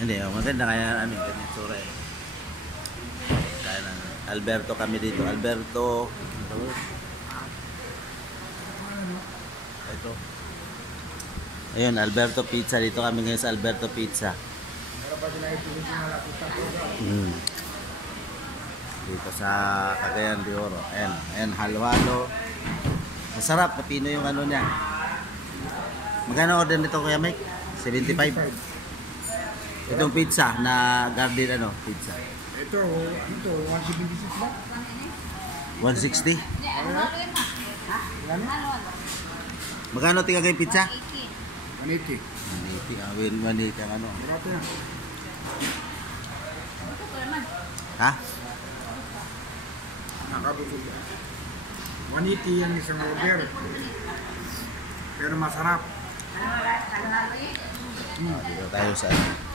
Hindi, maganda kaya namin ganyan sura eh. Kaya na, Alberto kami dito. Alberto. Ito. Ayun, Alberto Pizza. Dito kami ngayon sa Alberto Pizza. Dito sa Cagayan de Oro. Ayan, ayan, halo-halo. Masarap, kapino yung ano niya. Magkano order nito Kuya Mike? 75? Itong pizza na garden ano, pizza. Ito 176 ba? 160? Ano? Magkano tingnan kayo pizza? 180. 180, awin 180 ang ano. Barato yan. Ha? Nakabusog yan. 180 yan isang order. Pero masarap. Dito tayo sa ano.